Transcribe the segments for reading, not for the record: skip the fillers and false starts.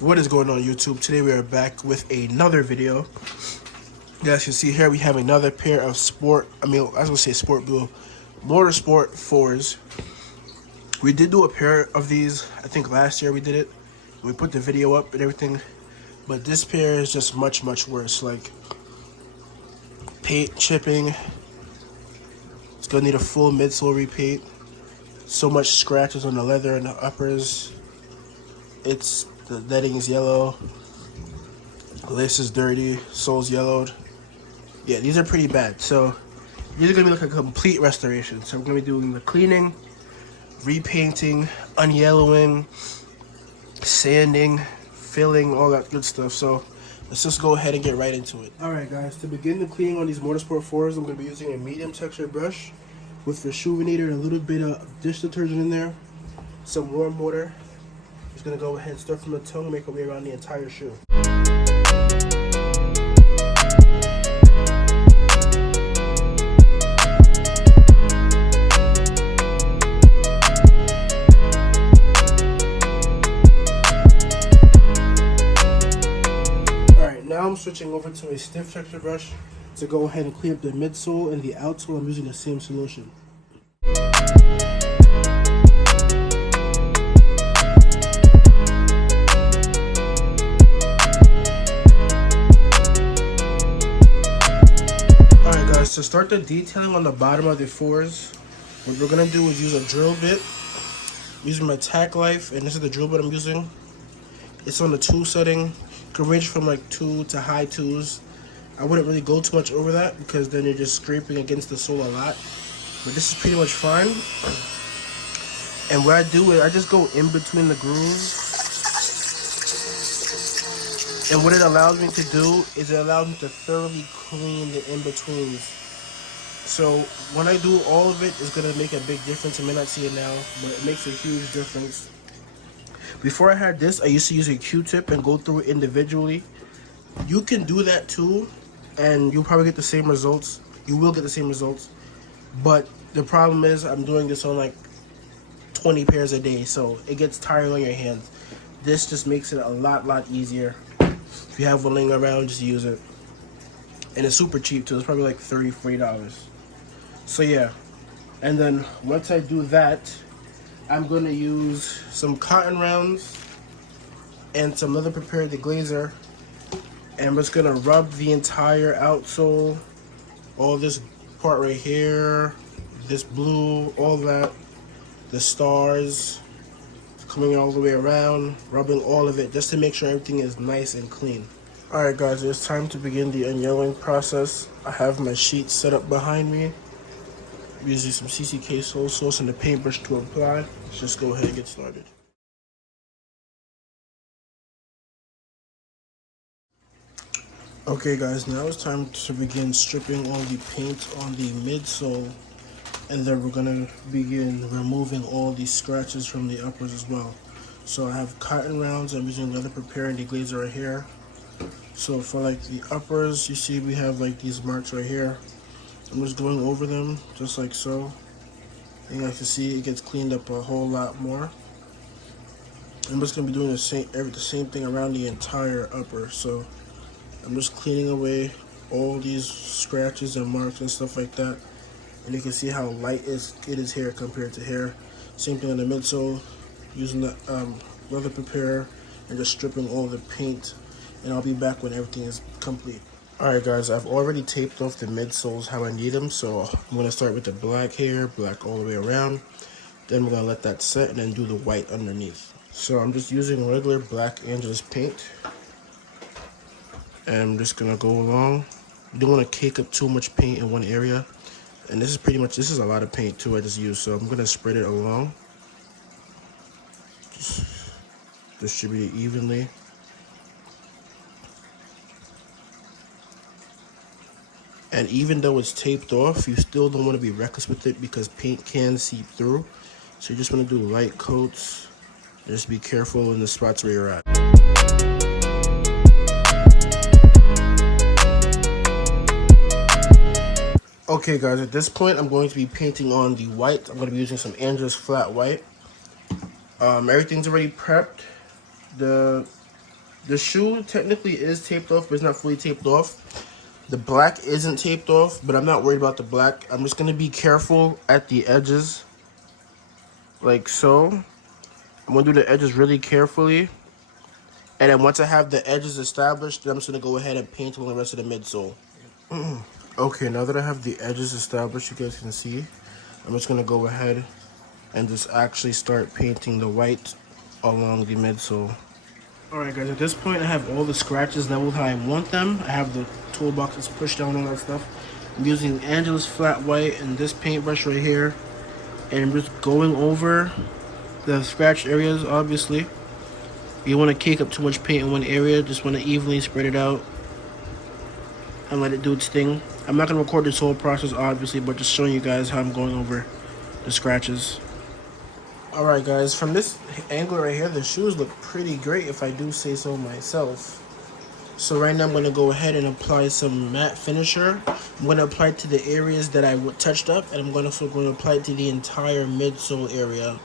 What is going on, YouTube? Today we are back with another video. As you can see here, we have another pair of sport blue Motorsport 4s. We did do a pair of these, I think last year we did it. We put the video up and everything, but this pair is just much worse. Like, paint chipping, it's gonna need a full midsole repaint. So much scratches on the leather and the uppers. The netting is yellow, lace is dirty, sole's yellowed. Yeah, these are pretty bad. So these are gonna be like a complete restoration. So I'm gonna be doing the cleaning, repainting, unyellowing, sanding, filling, all that good stuff. So let's just go ahead and get right into it. Alright guys, to begin the cleaning on these Motorsport 4s, I'm gonna be using a medium texture brush with Rejuvenator and a little bit of dish detergent in there, some warm water. Just gonna go ahead and start from the tongue and make our way around the entire shoe. Alright, now I'm switching over to a stiff texture brush to go ahead and clean up the midsole and the outsole. I'm using the same solution. To start the detailing on the bottom of the 4s, what we're gonna do is use a drill bit. Using my Tack Life, and this is the drill bit I'm using. It's on the 2 setting. It can range from like 2 to high 2s. I wouldn't really go too much over that because then you're just scraping against the sole a lot. But this is pretty much fine. And what I do is I just go in between the grooves. And what it allows me to do is it allows me to thoroughly clean the in-betweens. So when I do all of it, it's going to make a big difference. You may not see it now, but it makes a huge difference. Before I had this, I used to use a Q-tip and go through it individually. You can do that too, and you'll probably get the same results. You will get the same results. But the problem is I'm doing this on like 20 pairs a day, so it gets tiring on your hands. This just makes it a lot easier. If you have one laying around, just use it. And it's super cheap too. It's probably like $30, $40. So yeah. And then once I do that, I'm going to use some cotton rounds and some leather prepared deglazer. And I'm just going to rub the entire outsole, all this part right here, this blue, all that, the stars, coming all the way around, rubbing all of it just to make sure everything is nice and clean. Alright guys, it's time to begin the unyellowing process. I have my sheet set up behind me. I'm using some CCK Soul Sauce and the paintbrush to apply. Let's just go ahead and get started. Okay guys, now it's time to begin stripping all the paint on the midsole. And then we're gonna begin removing all these scratches from the uppers as well. So I have cotton rounds. I'm using leather prepared deglazer right here. So for like the uppers, you see we have like these marks right here. I'm just going over them just like so. And like you see, it gets cleaned up a whole lot more. I'm just gonna be doing the same thing around the entire upper. So I'm just cleaning away all these scratches and marks and stuff like that. And you can see how light it is here compared to here. Same thing on the midsole, using the leather preparer and just stripping all the paint. And I'll be back when everything is complete. Alright guys, I've already taped off the midsoles how I need them. So I'm going to start with the black here, black all the way around. Then we're going to let that set and then do the white underneath. So I'm just using regular black Angelus paint. And I'm just going to go along. You don't want to cake up too much paint in one area. And this is a lot of paint too I just used. So I'm going to spread it along. Just distribute it evenly. And even though it's taped off, you still don't want to be reckless with it because paint can seep through. So you just want to do light coats. Just be careful in the spots where you're at. Okay guys, at this point I'm going to be painting on the white. I'm going to be using some Angelus flat white. Everything's already prepped. The The shoe technically is taped off, but it's not fully taped off. The black isn't taped off, but I'm not worried about the black. I'm just gonna be careful at the edges, like so. I'm gonna do the edges really carefully. And then once I have the edges established, then I'm just gonna go ahead and paint on the rest of the midsole. Okay, now that I have the edges established, you guys can see, I'm just gonna go ahead and just actually start painting the white along the midsole. Alright guys, at this point I have all the scratches leveled how I want them. I have the toolboxes pushed down, all that stuff. I'm using Angela's flat white and this paintbrush right here. And I'm just going over the scratch areas, obviously. You don't want to cake up too much paint in one area, just want to evenly spread it out and let it do its thing. I'm not going to record this whole process, obviously, but just showing you guys how I'm going over the scratches. Alright guys, from this angle right here, the shoes look pretty great if I do say so myself. So right now I'm going to go ahead and apply some matte finisher. I'm going to apply it to the areas that I touched up, and I'm also going to apply it to the entire midsole area,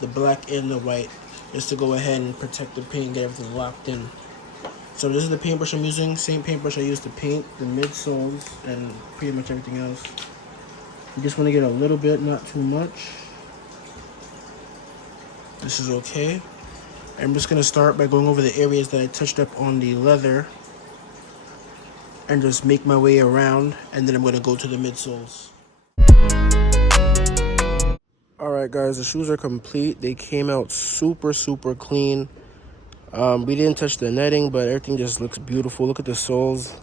the black and the white, just to go ahead and protect the paint and get everything locked in. So this is the paintbrush I'm using, same paintbrush I used to paint the midsoles and pretty much everything else. You just want to get a little bit, not too much. This is okay. I'm just gonna start by going over the areas that I touched up on the leather and just make my way around, and then I'm gonna go to the midsoles. Alright guys, the shoes are complete. They came out super clean. We didn't touch the netting, but everything just looks beautiful. Look at the soles.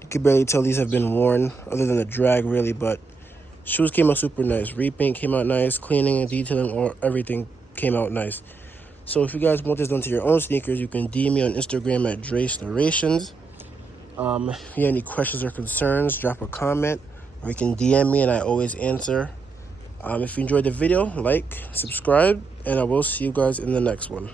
You can barely tell these have been worn, other than the drag really, but shoes came out super nice. Repaint came out nice. Cleaning and detailing, or everything came out nice. So if you guys want this done to your own sneakers, you can DM me on Instagram at DreStarations. If you have any questions or concerns, drop a comment, or you can DM me and I always answer. If you enjoyed the video, like, subscribe, and I will see you guys in the next one.